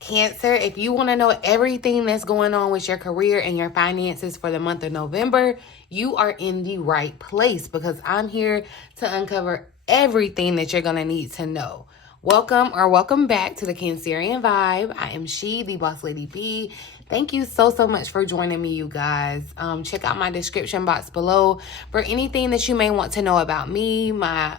Cancer, if you want to know everything that's going on with your career and your finances for the month of November, you are in the right place because I'm here to uncover everything that you're going to need to know. Welcome back to the Cancerian Vibe. I am the Boss Lady B. Thank you so much for joining me, you guys. Check out my description box below for anything that you may want to know about me, my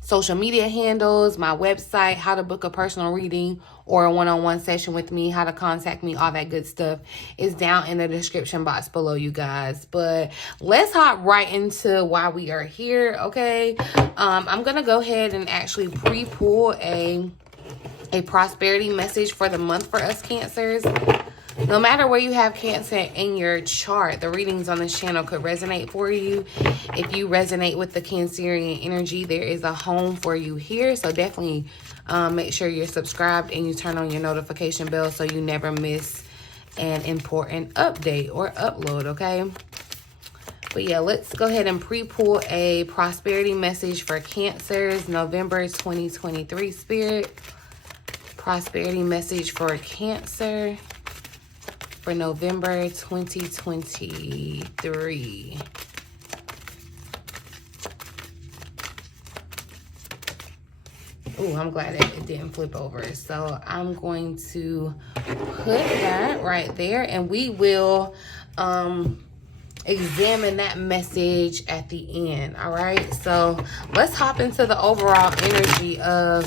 social media handles, my website, how to book a personal reading or a one-on-one session with me, how to contact me, all that good stuff is down in the description box below, you guys. But let's hop right into why we are here, okay? I'm going to go ahead and actually pre-pull a prosperity message for the month for us Cancers. No matter where you have Cancer in your chart, the readings on this channel could resonate for you. If you resonate with the Cancerian energy, there is a home for you here. So definitely make sure you're subscribed and you turn on your notification bell so you never miss an important update or upload, okay? But yeah, let's go ahead and pre-pull a prosperity message for Cancers, November 2023 spirit. Prosperity message for Cancer for November 2023. Oh, I'm glad that it didn't flip over. So I'm going to put that right there and we will examine that message at the end. All right. So let's hop into the overall energy of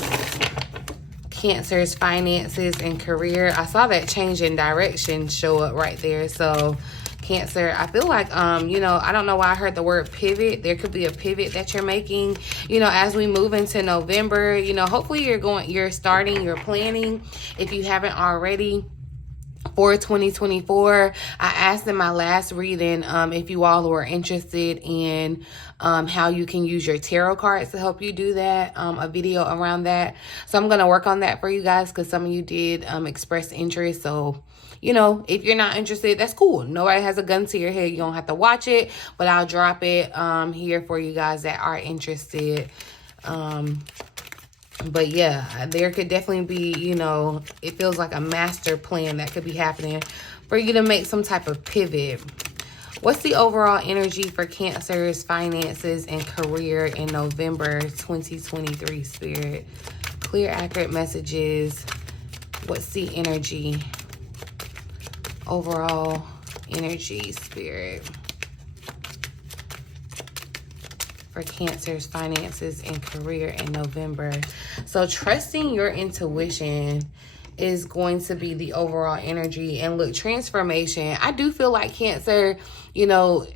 Cancer's finances and career. I saw that change in direction show up right there. So Cancer, I feel like, you know, I don't know why I heard the word pivot. There could be a pivot that you're making, you know, as we move into November. You know, hopefully you're planning, if you haven't already, for 2024. I asked in my last reading if you all were interested in how you can use your tarot cards to help you do that, a video around that. So I'm going to work on that for you guys because some of you did express interest. So, you know, if you're not interested, that's cool. Nobody has a gun to your head. You don't have to watch it, but I'll drop it here for you guys that are interested. But yeah, there could definitely be, you know, it feels like a master plan that could be happening for you to make some type of pivot. What's the overall energy for Cancer's finances and career in November 2023, Spirit? Clear, accurate messages. What's the energy? Overall energy, Spirit, for Cancer's finances and career in November. So trusting your intuition is going to be the overall energy. And look, transformation. I do feel like Cancer, you know,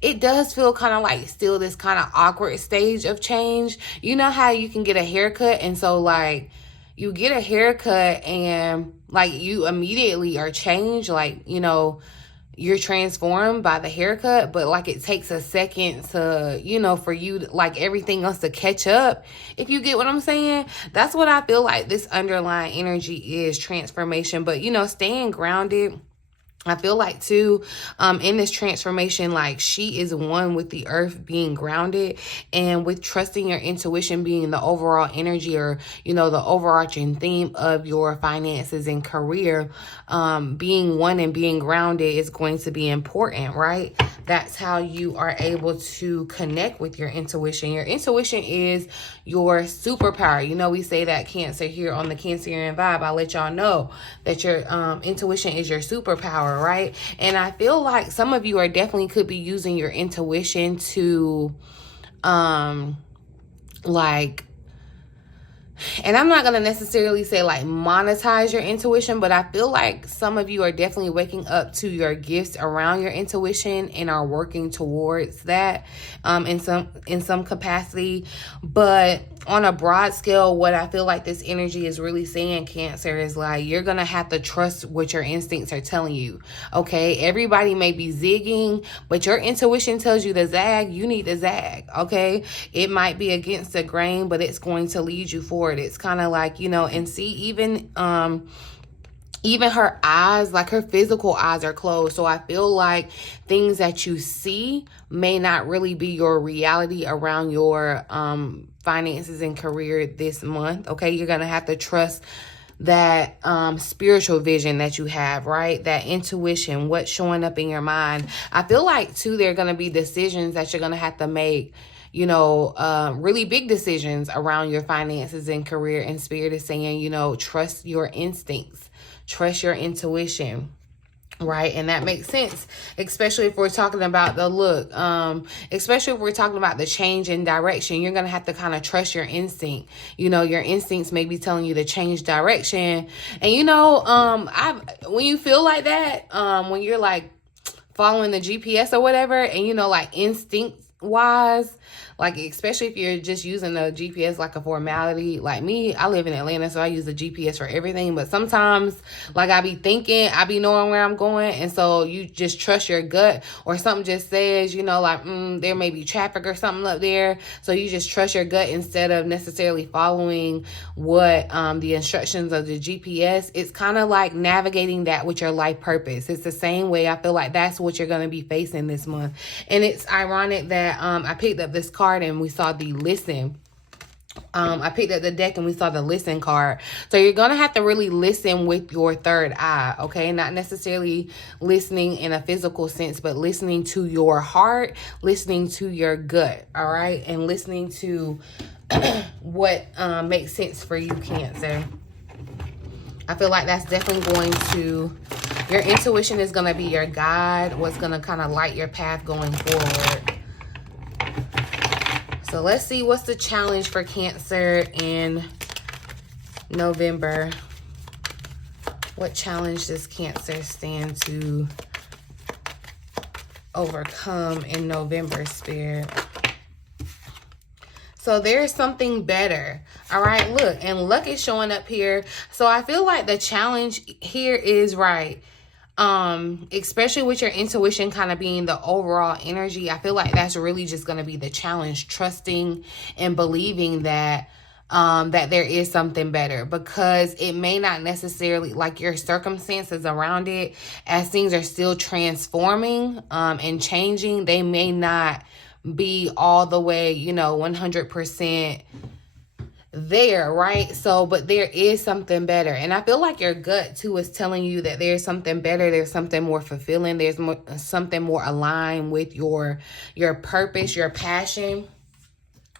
it does feel kind of like still this kind of awkward stage of change. You know how you can get a haircut and so like you get a haircut and like you immediately are changed, like, you know, you're transformed by the haircut, but like it takes a second to, you know, for you to, like everything else to catch up. If you get what I'm saying, that's what I feel like this underlying energy is, transformation. But, you know, staying grounded. I feel like too, in this transformation, like she is one with the earth, being grounded, and with trusting your intuition being the overall energy, or, you know, the overarching theme of your finances and career. Being one and being grounded is going to be important, right? That's how you are able to connect with your intuition. Your intuition is your superpower. You know, we say that Cancer here on the Cancerian Vibe. I'll let y'all know that your intuition is your superpower, right? And I feel like some of you are definitely could be using your intuition to like, and I'm not going to necessarily say like monetize your intuition, but I feel like some of you are definitely waking up to your gifts around your intuition and are working towards that in some capacity. But on a broad scale, what I feel like this energy is really saying, Cancer, is like you're going to have to trust what your instincts are telling you. Okay, everybody may be zigging, but your intuition tells you to zag, you need to zag. Okay, it might be against the grain, but it's going to lead you forward. It's kind of like, you know, and see, even her eyes, like her physical eyes are closed. So I feel like things that you see may not really be your reality around your finances and career this month. Okay, you're going to have to trust that spiritual vision that you have, right? That intuition, what's showing up in your mind. I feel like, too, there are going to be decisions that you're going to have to make, you know, really big decisions around your finances and career. And Spirit is saying, you know, trust your instincts, trust your intuition. Right. And that makes sense, especially if we're talking about the look, especially if we're talking about the change in direction. You're going to have to kind of trust your instinct. You know, your instincts may be telling you to change direction. And, you know, when you feel like that, when you're like following the GPS or whatever, and, you know, like instinct wise, like especially if you're just using the GPS like a formality. Like me, I live in Atlanta, so I use the GPS for everything. But sometimes, like, I be thinking, I be knowing where I'm going, and so you just trust your gut, or something just says, you know, like there may be traffic or something up there, so you just trust your gut instead of necessarily following what the instructions of the GPS. It's kind of like navigating that with your life purpose. It's the same way. I feel like that's what you're going to be facing this month. And it's ironic that I picked up this card and we saw the listen. I picked up the deck and we saw the listen card. So you're going to have to really listen with your third eye, okay? Not necessarily listening in a physical sense, but listening to your heart, listening to your gut, all right? And listening to what makes sense for you, Cancer. I feel like that's definitely going to, your intuition is going to be your guide, what's going to kind of light your path going forward. So let's see what's the challenge for Cancer in November. What challenge does Cancer stand to overcome in November, Spirit? So there's something better. All right, look, and luck is showing up here. So I feel like the challenge here is right. Especially with your intuition kind of being the overall energy, I feel like that's really just going to be the challenge, trusting and believing that that there is something better, because it may not necessarily, like your circumstances around it, as things are still transforming and changing, they may not be all the way, you know, 100% there, right? So, but there is something better. And I feel like your gut too is telling you that there's something better, there's something more fulfilling, there's something more aligned with your purpose, your passion.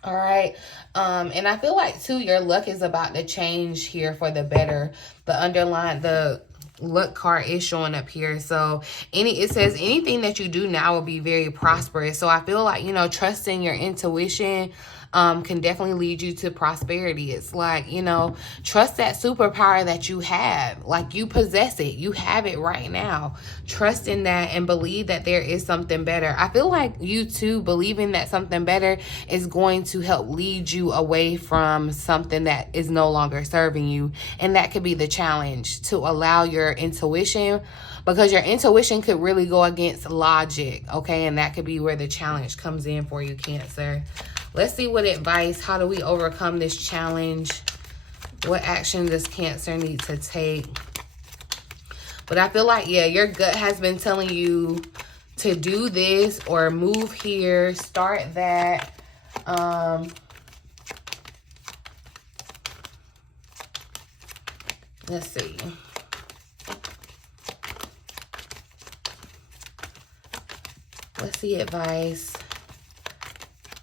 All right. And I feel like too, your luck is about to change here for the better. The luck card is showing up here. So it says anything that you do now will be very prosperous. So I feel like, you know, trusting your intuition can definitely lead you to prosperity. It's like, you know, trust that superpower that you have. Like, you possess it. You have it right now. Trust in that and believe that there is something better. I feel like you too, believing that something better is going to help lead you away from something that is no longer serving you. And that could be the challenge, to allow your intuition, because your intuition could really go against logic, okay? And that could be where the challenge comes in for you, Cancer. Let's see what advice, how do we overcome this challenge? What action does Cancer need to take? But I feel like, yeah, your gut has been telling you to do this or move here, start that. Let's see. Let's see advice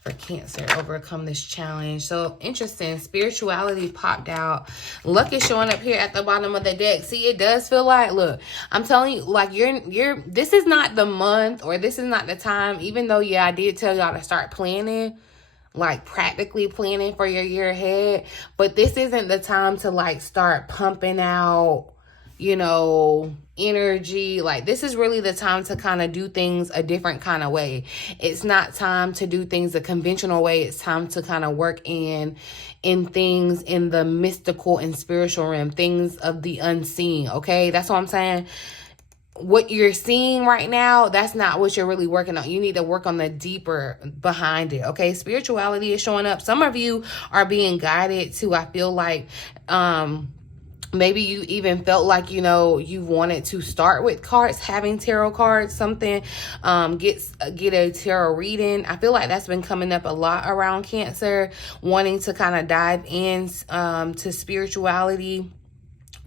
for Cancer, overcome this challenge. So interesting, spirituality popped out. Luck is showing up here at the bottom of the deck. See, it does feel like, look, I'm telling you, like, this is not the month, or this is not the time, even though, yeah, I did tell y'all to start planning, like practically planning for your year ahead, but this isn't the time to like start pumping out, you know, energy. Like, this is really the time to kind of do things a different kind of way. It's not time to do things a conventional way. It's time to kind of work in things in the mystical and spiritual realm, things of the unseen, okay? That's what I'm saying. What you're seeing right now, that's not what you're really working on. You need to work on the deeper behind it, okay? Spirituality is showing up. Some of you are being guided to, I feel like, maybe you even felt like, you know, you wanted to start with cards, having tarot cards, something, get a tarot reading. I feel like that's been coming up a lot around Cancer, wanting to kind of dive in to spirituality.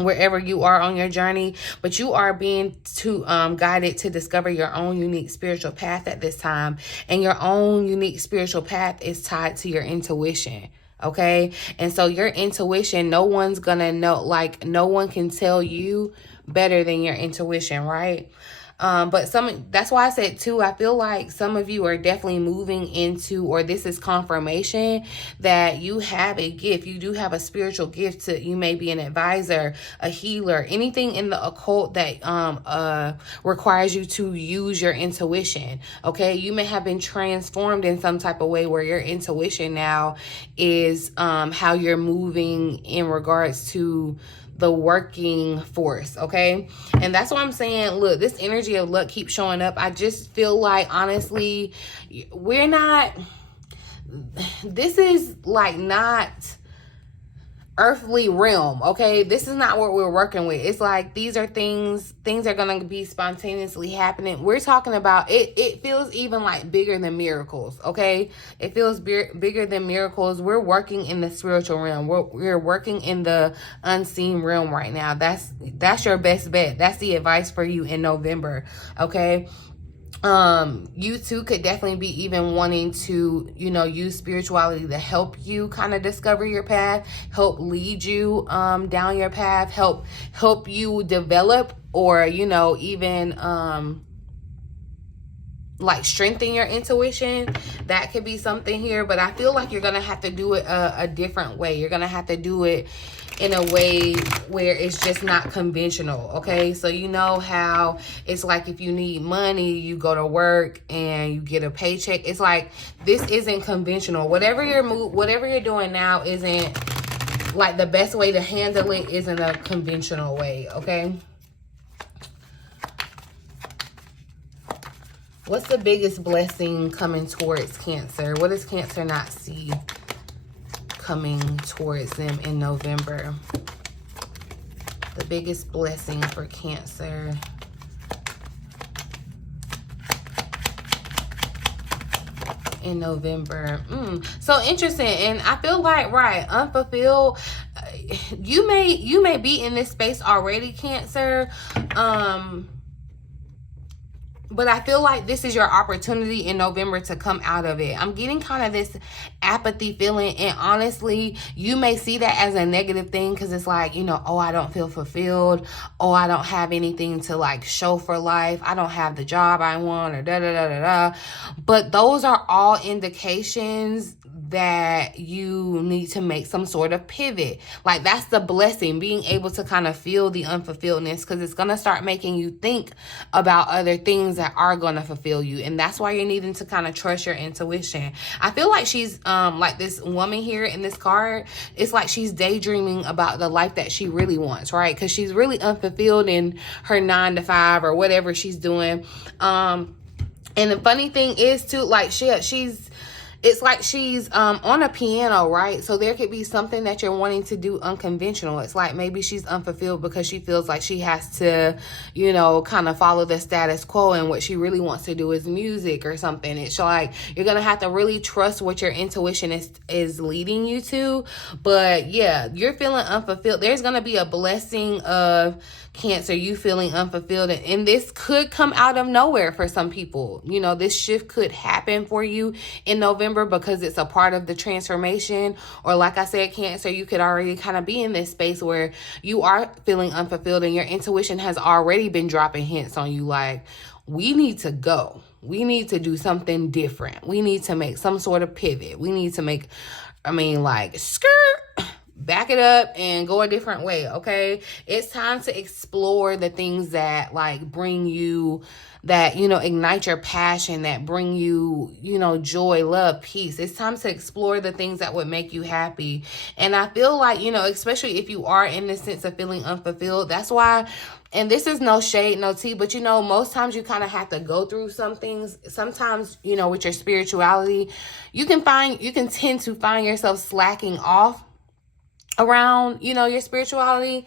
wherever you are on your journey, but you are being guided to discover your own unique spiritual path at this time. And your own unique spiritual path is tied to your intuition. Okay. And so your intuition, no one's gonna know, like no one can tell you better than your intuition, right? But that's why I said too, I feel like some of you are definitely moving into, or this is confirmation that you have a gift. You do have a spiritual gift. You may be an advisor, a healer, anything in the occult that requires you to use your intuition. Okay. You may have been transformed in some type of way where your intuition now is how you're moving in regards to the working force. Okay. And that's what I'm saying. Look, this energy of luck keeps showing up. I just feel like, honestly, this is like not earthly realm. Okay. This is not what we're working with. It's like, these are things are going to be spontaneously happening. We're talking about it feels even like bigger than miracles. Okay. It feels bigger than miracles. We're working in the spiritual realm. We're working in the unseen realm right now. That's your best bet. That's the advice for you in November. Okay. You too could definitely be even wanting to, use spirituality to help you kind of discover your path, help lead you down your path, help you develop, or even like strengthen your intuition. That could be something here, but I feel like you're gonna have to do it a different way. You're gonna have to do it in a way where it's just not conventional. Okay, so you know how it's like if you need money, you go to work and you get a paycheck. It's like, this isn't conventional. Whatever you're doing now isn't like, the best way to handle it isn't a conventional way. Okay. What's the biggest blessing coming towards Cancer? What does Cancer not see coming towards them in November? The biggest blessing for Cancer. In November. So interesting. And I feel like, right, unfulfilled. You may be in this space already, Cancer. But I feel like this is your opportunity in November to come out of it. I'm getting kind of this apathy feeling. And honestly, you may see that as a negative thing because it's like, oh, I don't feel fulfilled. Oh, I don't have anything to like show for life. I don't have the job I want, or da-da-da-da-da. But those are all indications that you need to make some sort of pivot. Like, that's the blessing, being able to kind of feel the unfulfilledness, because it's going to start making you think about other things that are going to fulfill you. And that's why you're needing to kind of trust your intuition. I feel like she's like this woman here in this card, it's like she's daydreaming about the life that she really wants, right? Because she's really unfulfilled in her 9-to-5 or whatever she's doing. And the funny thing is too, like it's like she's on a piano, right? So there could be something that you're wanting to do unconventional. It's like maybe she's unfulfilled because she feels like she has to, kind of follow the status quo, and what she really wants to do is music or something. It's like you're going to have to really trust what your intuition is leading you to. But yeah, you're feeling unfulfilled. There's going to be a blessing of Cancer, you feeling unfulfilled, and this could come out of nowhere for some people. This shift could happen for you in November because it's a part of the transformation. Or like I said, Cancer, you could already kind of be in this space where you are feeling unfulfilled and your intuition has already been dropping hints on you like, we need to go. We need to do something different. We need to make some sort of pivot. We need to make, back it up and go a different way. Okay. It's time to explore the things that like bring you, that, ignite your passion, that bring you, joy, love, peace. It's time to explore the things that would make you happy. And I feel like, especially if you are in this sense of feeling unfulfilled, that's why, and this is no shade, no tea, but most times you kind of have to go through some things. Sometimes, with your spirituality, you can tend to find yourself slacking off around, your spirituality.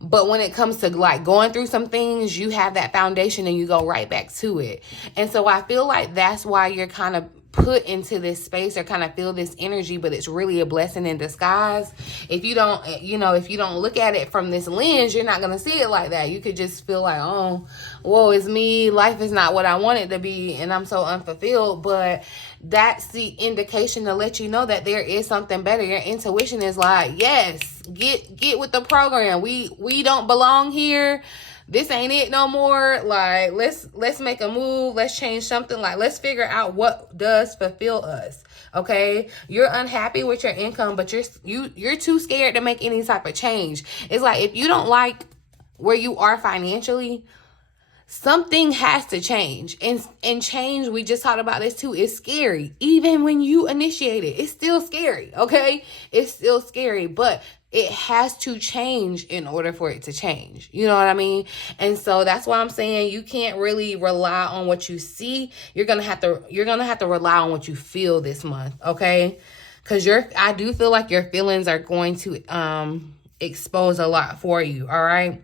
But when it comes to like going through some things, you have that foundation and you go right back to it. And so I feel like that's why you're kind of put into this space or kind of feel this energy, but it's really a blessing in disguise. If you don't, if you don't look at it from this lens, you're not going to see it like that. You could just feel like, oh, woe is me. Life is not what I want it to be, and I'm so unfulfilled. But that's the indication to let you know that there is something better. Your intuition is like, yes, get with the program. We don't belong here. This ain't it no more. Like, let's make a move. Let's change something. Like, let's figure out what does fulfill us. Okay, you're unhappy with your income, but you're too scared to make any type of change. It's like, if you don't like where you are financially, something has to change. And change, we just talked about this too, is scary. Even when you initiate it, it's still scary. Okay, it's still scary, but it has to change in order for it to change. You know what I mean? And so that's why I'm saying you can't really rely on what you see. You're gonna have to rely on what you feel this month, okay? Because I do feel like your feelings are going to expose a lot for you, all right?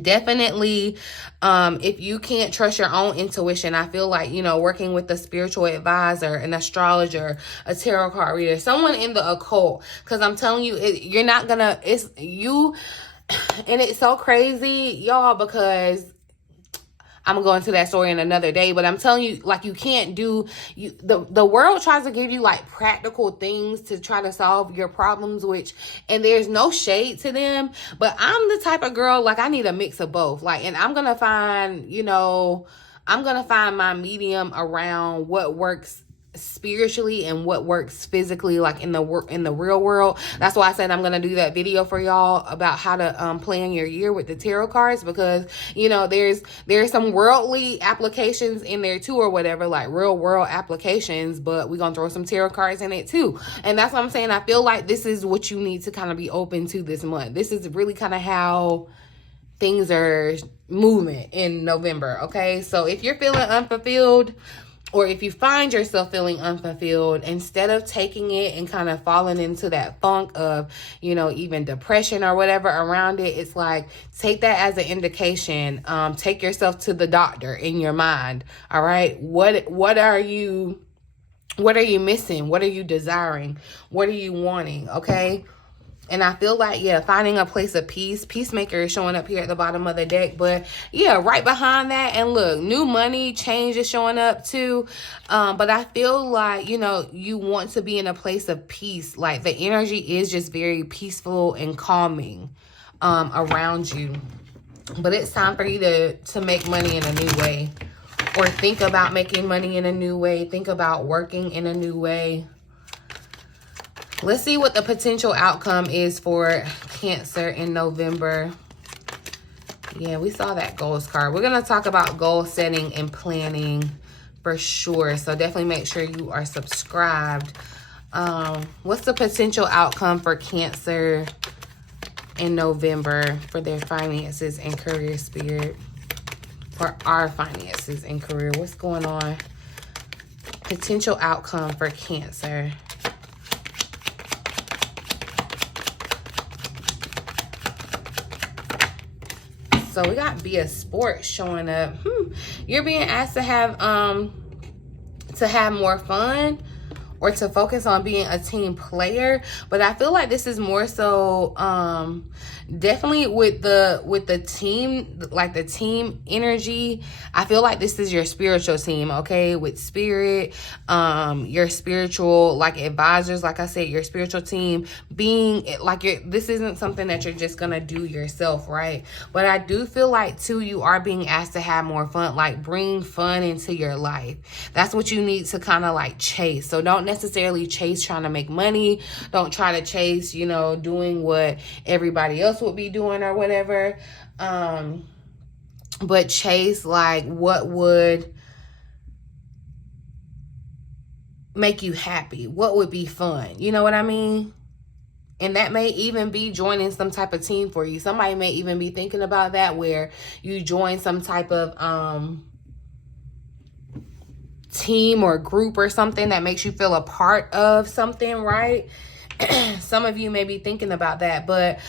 Definitely, if you can't trust your own intuition, I feel like, working with a spiritual advisor, an astrologer, a tarot card reader, someone in the occult, because I'm telling you, you're not gonna, it's you, and it's so crazy, y'all, because I'm going to that story in another day, but I'm telling you, like, you can't do, the world tries to give you like practical things to try to solve your problems, and there's no shade to them, but I'm the type of girl, like, I need a mix of both. Like, and I'm going to find, my medium around what works spiritually and what works physically, like in the real world. That's why I said I'm gonna do that video for y'all about how to plan your year with the tarot cards, because there's some worldly applications in there too, or whatever, like real world applications, but we're gonna throw some tarot cards in it too. And that's what I'm saying. I feel like this is what you need to kind of be open to this month. This is really kind of how things are moving in November. Okay, so if you're feeling unfulfilled, or if you find yourself feeling unfulfilled, instead of taking it and kind of falling into that funk of, even depression or whatever around it, it's like, take that as an indication. Take yourself to the doctor in your mind. All right. What are you missing? What are you desiring? What are you wanting? Okay. And I feel like, finding a place of peace. Peacemaker is showing up here at the bottom of the deck. But, right behind that. And look, new money, change is showing up too. But I feel like, you want to be in a place of peace. Like, the energy is just very peaceful and calming around you. But it's time for you to make money in a new way. Or think about making money in a new way. Think about working in a new way. Let's see what the potential outcome is for Cancer in November. Yeah, we saw that goals card. We're going to talk about goal setting and planning for sure. So definitely make sure you are subscribed. What's the potential outcome for Cancer in November for their finances and career, spirit? For our finances and career. What's going on? Potential outcome for Cancer. So we got be a sport showing up. You're being asked to have more fun, or to focus on being a team player. But I feel like this is more so definitely with the team, like the team energy. I feel like this is your spiritual team, okay? With spirit, your spiritual like advisors, like I said, your spiritual team being like this isn't something that you're just gonna do yourself, right? But I do feel like too, you are being asked to have more fun, like bring fun into your life. That's what you need to kind of like chase. So don't necessarily chase trying to make money. Don't try to chase, doing what everybody else would be doing or whatever. But chase like what would make you happy, what would be fun, you know what I mean? And that may even be joining some type of team for you. Somebody may even be thinking about that, where you join some type of team or group or something that makes you feel a part of something, right? Some of you may be thinking about that, but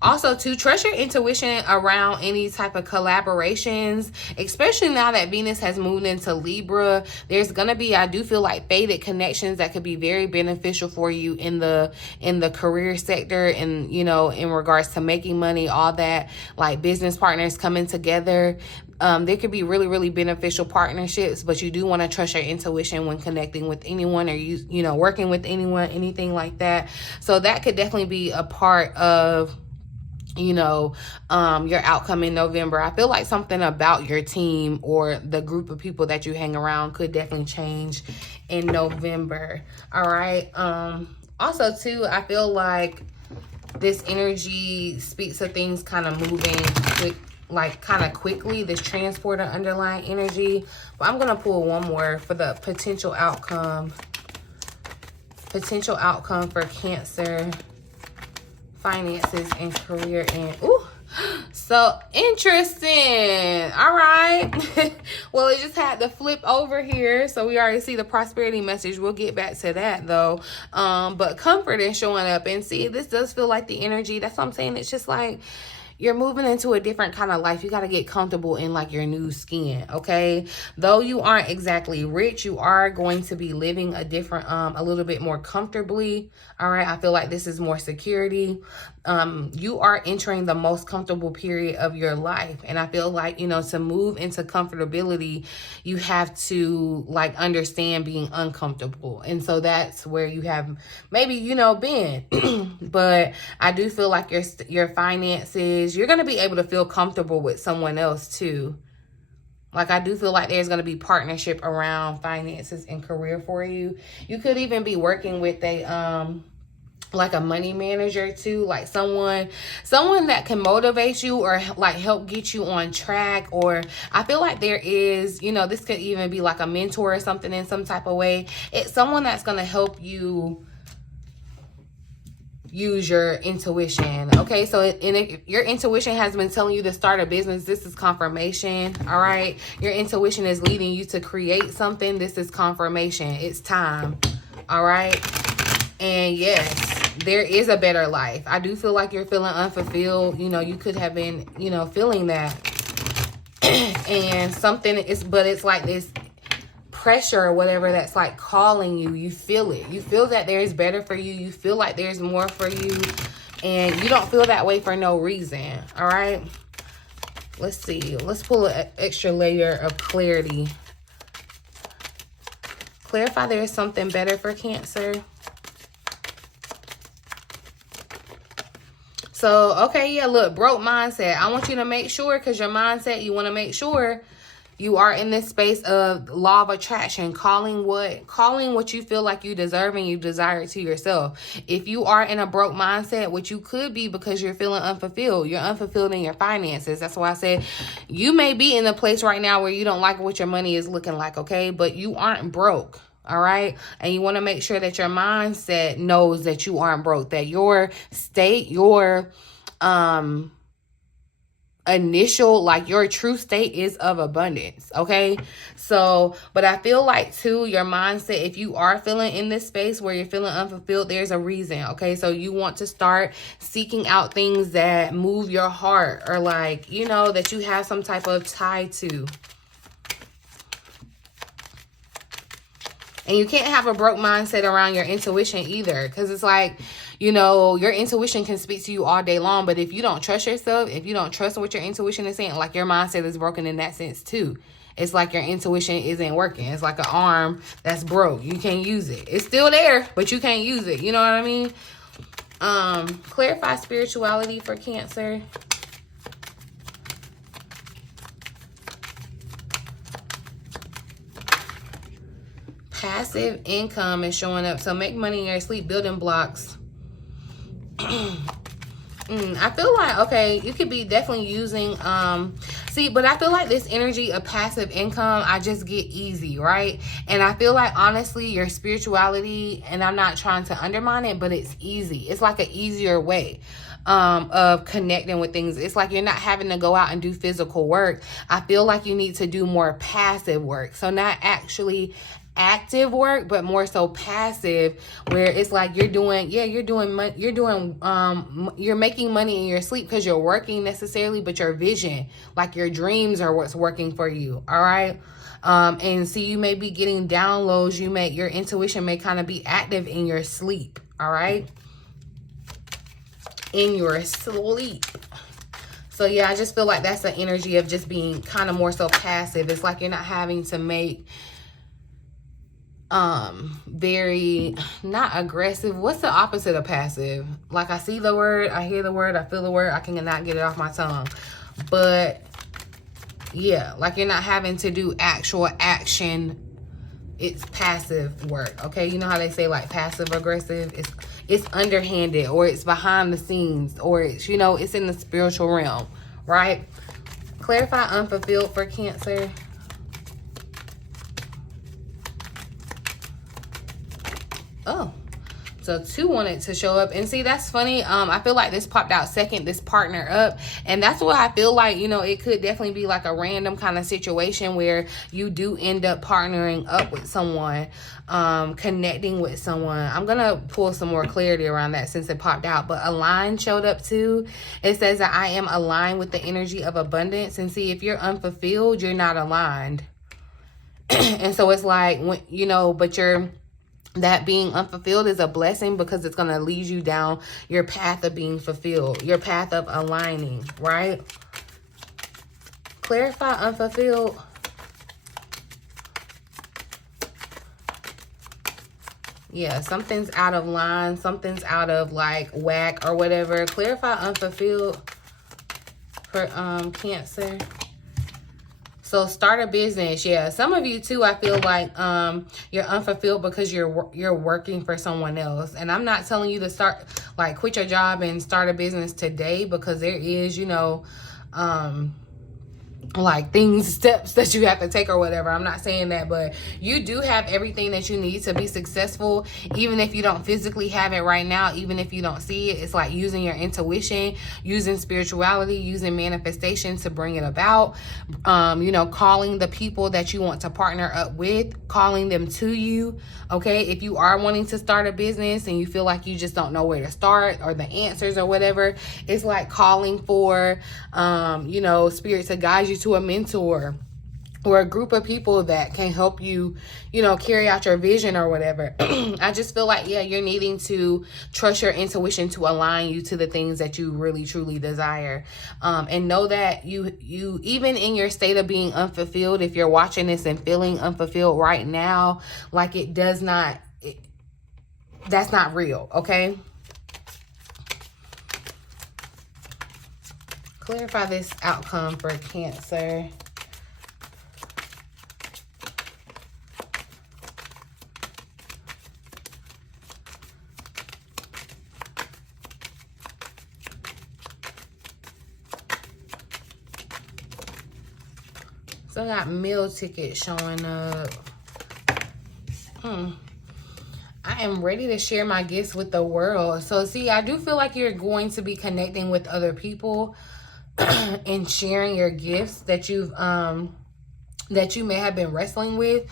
Also, to trust your intuition around any type of collaborations, especially now that Venus has moved into Libra. There's gonna be, I do feel like, fated connections that could be very beneficial for you in the career sector, and you know, in regards to making money, all that, like business partners coming together. There could be really, really beneficial partnerships, but you do want to trust your intuition when connecting with anyone, or you know, working with anyone, anything like that. So that could definitely be a part of, you know, your outcome in November. I feel like something about your team or the group of people that you hang around could definitely change in November. All right. Also too, I feel like this energy speaks of things kind of moving quick, like kind of quickly, this transporter underlying energy. But I'm going to pull one more for the potential outcome. Potential outcome for Cancer, finances, and career. And ooh, so interesting. All right. Well, it just had to flip over here, so we already see the prosperity message. We'll get back to that though. But comfort is showing up, and see, this does feel like the energy. That's what I'm saying. It's just like you're moving into a different kind of life. You got to get comfortable in like your new skin, okay? Though you aren't exactly rich, you are going to be living a different, a little bit more comfortably, all right? I feel like this is more security. You are entering the most comfortable period of your life. And I feel like, you know, to move into comfortability, you have to like understand being uncomfortable. And so that's where you have maybe, you know, been. But I do feel like your finances, you're going to be able to feel comfortable with someone else too. Like, I do feel like there's going to be partnership around finances and career for you. You could even be working with like a money manager too, like someone that can motivate you or like help get you on track. Or I feel like there is, you know, this could even be like a mentor or something in some type of way. It's someone that's going to help you use your intuition, okay? So if your intuition has been telling you to start a business, this is confirmation. All right, your intuition is leading you to create something. This is confirmation. It's time. All right. And yes, there is a better life. I do feel like you're feeling unfulfilled. You know, you could have been, you know, feeling that. And something is, but it's like this pressure or whatever that's like calling you. You feel it. You feel that there's better for you. You feel like there's more for you. And you don't feel that way for no reason. All right. Let's see. Let's pull an extra layer of clarity. Clarify there is something better for Cancer. So, okay, yeah, look, broke mindset. I want you to make sure, because your mindset, you want to make sure you are in this space of law of attraction, calling what you feel like you deserve and you desire to yourself. If you are in a broke mindset, which you could be because you're feeling unfulfilled, you're unfulfilled in your finances. That's why I said you may be in a place right now where you don't like what your money is looking like, okay? But you aren't broke. All right. And you want to make sure that your mindset knows that you aren't broke, that your state, your initial, like your true state is of abundance. Okay. So, but I feel like too, your mindset, if you are feeling in this space where you're feeling unfulfilled, there's a reason. Okay. So you want to start seeking out things that move your heart, or like, you know, that you have some type of tie to. And you can't have a broke mindset around your intuition either, because it's like, you know, your intuition can speak to you all day long, but if you don't trust yourself, if you don't trust what your intuition is saying, like your mindset is broken in that sense too. It's like your intuition isn't working. It's like an arm that's broke. You can't use it. It's still there, but you can't use it. You know what I mean? Clarify spirituality for Cancer. Passive income is showing up. So make money in your sleep, building blocks. I feel like, okay, you could be definitely using, but I feel like this energy of passive income, I just get easy, right? And I feel like, honestly, your spirituality, and I'm not trying to undermine it, but it's easy. It's like an easier way of connecting with things. It's like you're not having to go out and do physical work. I feel like you need to do more passive work. So not actually active work, but more so passive, where it's like you're making money in your sleep because you're working necessarily, but your vision, like your dreams, are what's working for you. All right. And see, you may be getting downloads. Your intuition may kind of be active in your sleep. All right. In your sleep. So yeah, I just feel like that's the energy of just being kind of more so passive. It's like you're not having to make very, not aggressive. What's the opposite of passive? Like, I see the word, I hear the word, I feel the word, I cannot get it off my tongue. But yeah, like you're not having to do actual action. It's passive work. Okay, you know how they say like passive aggressive? It's underhanded, or it's behind the scenes, or it's, you know, it's in the spiritual realm, right? Clarify unfulfilled for Cancer. Oh, so 2 wanted to show up. And see, that's funny. I feel like this popped out second, this partner up. And that's what I feel like, you know, it could definitely be like a random kind of situation where you do end up partnering up with someone, connecting with someone. I'm going to pull some more clarity around that since it popped out. But aligned showed up too. It says that I am aligned with the energy of abundance. And see, if you're unfulfilled, you're not aligned. And so it's like, when, you know, but that being unfulfilled is a blessing, because it's going to lead you down your path of being fulfilled, your path of aligning, right? Clarify unfulfilled. Yeah, something's out of line, something's out of like whack or whatever. Clarify unfulfilled for Cancer. So start a business. Yeah, some of you too, I feel like you're unfulfilled because you're working for someone else. And I'm not telling you to start, like, quit your job and start a business today, because there is, you know, like steps that you have to take or whatever. I'm not saying that, but you do have everything that you need to be successful, even if you don't physically have it right now, even if you don't see it. It's like using your intuition, using spirituality, using manifestation to bring it about. You know, calling the people that you want to partner up with, calling them to you. Okay, if you are wanting to start a business and you feel like you just don't know where to start or the answers or whatever, it's like calling for you know, spirit to guide you to a mentor or a group of people that can help you, you know, carry out your vision or whatever. I just feel like, yeah, you're needing to trust your intuition to align you to the things that you really truly desire. And know that you even in your state of being unfulfilled, if you're watching this and feeling unfulfilled right now, like that's not real. Okay. Clarify this outcome for Cancer. So I got meal tickets showing up. I am ready to share my gifts with the world. So see, I do feel like you're going to be connecting with other people and sharing your gifts that you may have been wrestling with.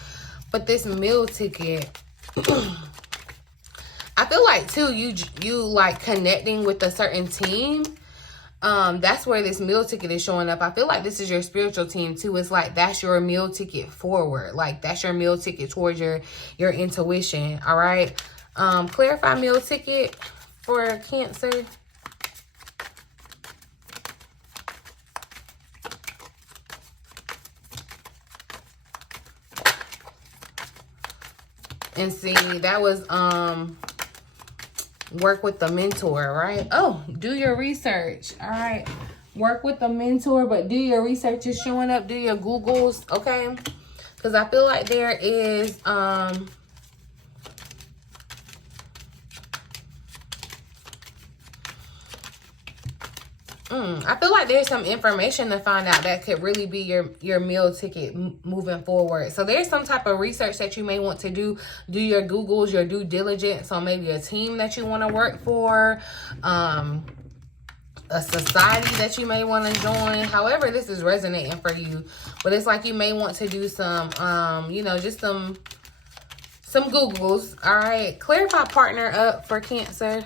But this meal ticket, I feel like too, you like connecting with a certain team. That's where this meal ticket is showing up. I feel like this is your spiritual team too. It's like that's your meal ticket forward. Like that's your meal ticket towards your intuition. All right. Clarify meal ticket for Cancer. And see, that was work with the mentor, right? Oh, do your research. All right. Work with the mentor, but do your research is showing up. Do your Googles, okay? Because I feel like there is I feel like there's some information to find out that could really be your meal ticket moving forward. So there's some type of research that you may want to do. Do your Googles, your due diligence on maybe a team that you want to work for, a society that you may want to join. However, this is resonating for you. But it's like you may want to do some, you know, just some some Googles. All right. Clarify partner up for Cancer.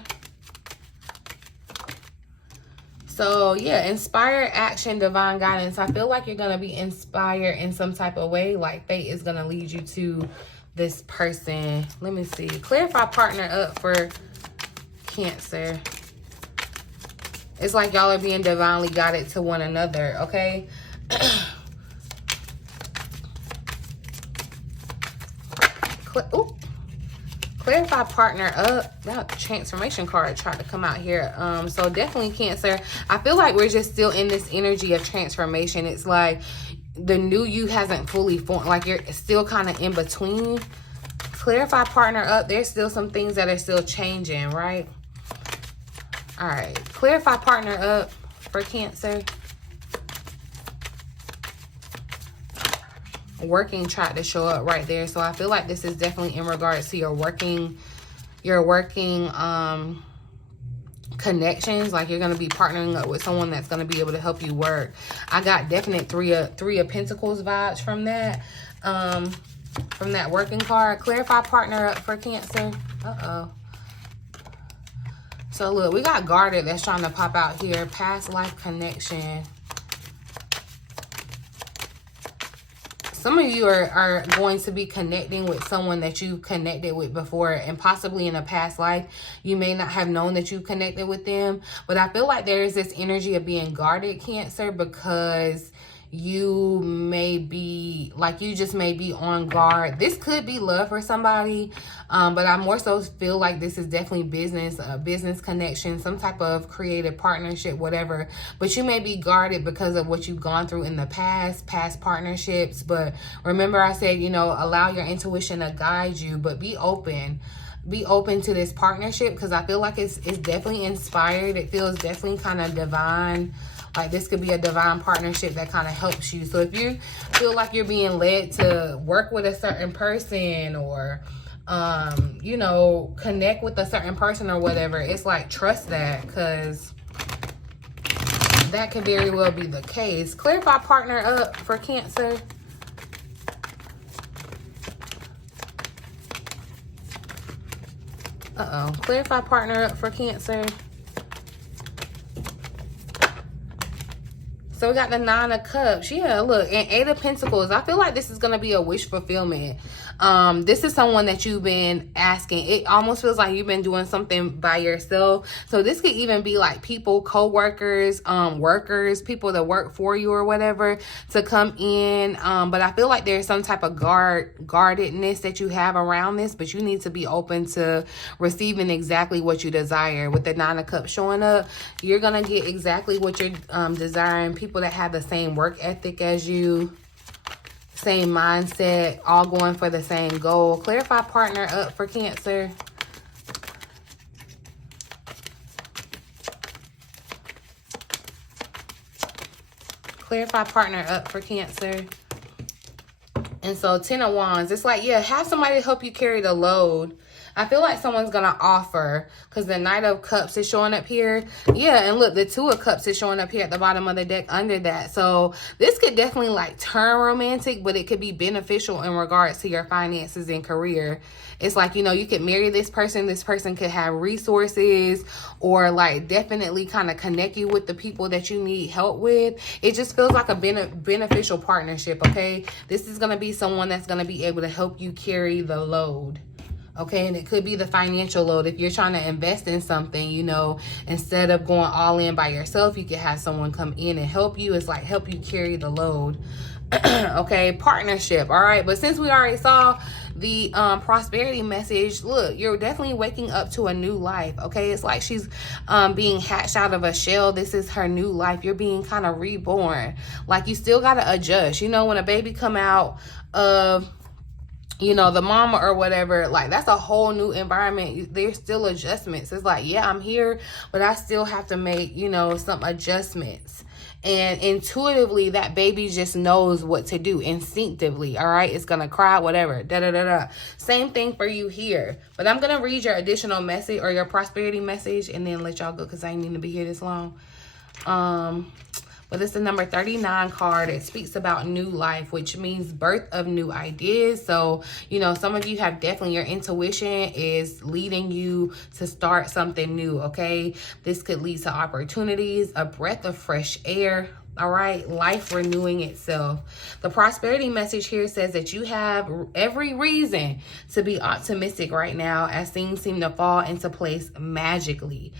So, yeah, inspired action, divine guidance. I feel like you're going to be inspired in some type of way. Like fate is going to lead you to this person. Let me see. Clarify partner up for Cancer. It's like y'all are being divinely guided to one another, okay? Clarify partner up. That transformation card tried to come out here. So definitely Cancer. I feel like we're just still in this energy of transformation. It's like the new you hasn't fully formed. Like you're still kind of in between. Clarify partner up. There's still some things that are still changing, right? All right. Clarify partner up for Cancer. Working tried to show up right there. So I feel like this is definitely in regards to your working connections. Like you're going to be partnering up with someone that's going to be able to help you work. I got definite three of Pentacles vibes from that working card. Clarify partner up for Cancer. So look, we got guarded that's trying to pop out here. Past life connection. Some of you are going to be connecting with someone that you've connected with before, and possibly in a past life, you may not have known that you connected with them. But I feel like there is this energy of being guarded, Cancer, because you may be, like, you just may be on guard. This could be love for somebody, but I more so feel like this is definitely business, business connection, some type of creative partnership, whatever. But you may be guarded because of what you've gone through in the past partnerships. But remember I said, you know, allow your intuition to guide you, but be open. Be open to this partnership, because I feel like it's definitely inspired. It feels definitely kind of divine. Like this could be a divine partnership that kind of helps you. So if you feel like you're being led to work with a certain person, or, you know, connect with a certain person or whatever, it's like trust that, because that could very well be the case. Clarify partner up for Cancer. Clarify partner up for Cancer. So we got the 9 of Cups. Yeah, look, and 8 of Pentacles. I feel like this is going to be a wish fulfillment. This is someone that you've been asking. It almost feels like you've been doing something by yourself. So this could even be like people, co-workers, workers, people that work for you or whatever, to come in. But I feel like there's some type of guardedness that you have around this, but you need to be open to receiving exactly what you desire. With the 9 of Cups showing up, you're going to get exactly what you're desiring. People that have the same work ethic as you, same mindset, all going for the same goal. Clarify partner up for Cancer. Clarify partner up for Cancer. And so 10 of Wands, it's like, yeah, have somebody help you carry the load. I feel like someone's going to offer, because the Knight of Cups is showing up here. Yeah, and look, the 2 of Cups is showing up here at the bottom of the deck under that. So this could definitely like turn romantic, but it could be beneficial in regards to your finances and career. It's like, you know, you could marry this person. This person could have resources, or like definitely kind of connect you with the people that you need help with. It just feels like a beneficial partnership, okay? This is going to be someone that's going to be able to help you carry the load. Okay, and it could be the financial load. If you're trying to invest in something, you know, instead of going all in by yourself, you could have someone come in and help you. It's like help you carry the load. Okay, partnership. All right, but since we already saw the prosperity message, look, you're definitely waking up to a new life. Okay, it's like she's being hatched out of a shell. This is her new life. You're being kind of reborn. Like you still got to adjust. You know, when a baby come out of, you know, the mama or whatever, like that's a whole new environment. There's still adjustments. It's like, yeah, I'm here, but I still have to make, you know, some adjustments. And intuitively, that baby just knows what to do instinctively. All right, it's gonna cry, whatever. Same thing for you here. But I'm gonna read your additional message or your prosperity message, and then let y'all go, because I ain't need to be here this long. But it's the number 39 card. It speaks about new life, which means birth of new ideas. So, you know, some of you have definitely, your intuition is leading you to start something new, okay? This could lead to opportunities, a breath of fresh air. All right, life renewing itself. The prosperity message here says that you have every reason to be optimistic right now as things seem to fall into place magically.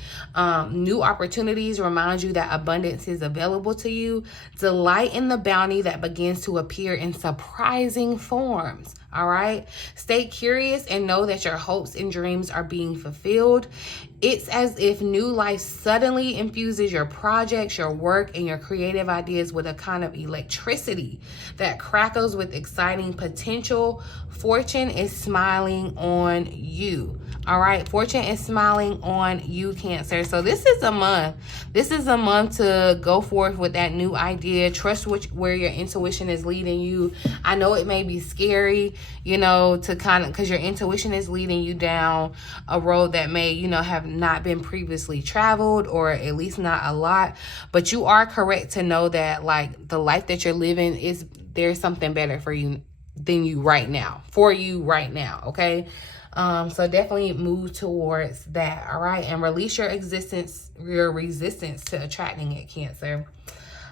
New opportunities remind you that abundance is available to you. Delight in the bounty that begins to appear in surprising forms. All right, stay curious and know that your hopes and dreams are being fulfilled. It's as if new life suddenly infuses your projects, your work, and your creative ideas with a kind of electricity that crackles with exciting potential. Fortune is smiling on you. All right, fortune is smiling on you, Cancer. So this is a month. This is a month to go forth with that new idea. Trust where your intuition is leading you. I know it may be scary, you know, to kind of, because your intuition is leading you down a road that may, you know, have not been previously traveled, or at least not a lot. But you are correct to know that, like, the life that you're living is, there's something better for you than you right now, for you right now, okay? So definitely move towards that, all right? And release your resistance to attracting it, Cancer.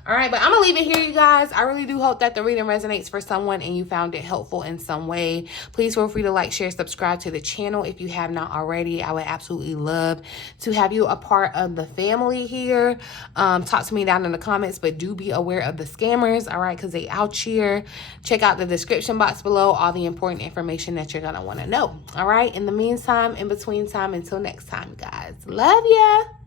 All right, but I'm going to leave it here, you guys. I really do hope that the reading resonates for someone and you found it helpful in some way. Please feel free to like, share, subscribe to the channel if you have not already. I would absolutely love to have you a part of the family here. Talk to me down in the comments, but do be aware of the scammers, all right, because they out here. Check out the description box below, all the important information that you're going to want to know, all right? In the meantime, in between time, until next time, guys. Love ya.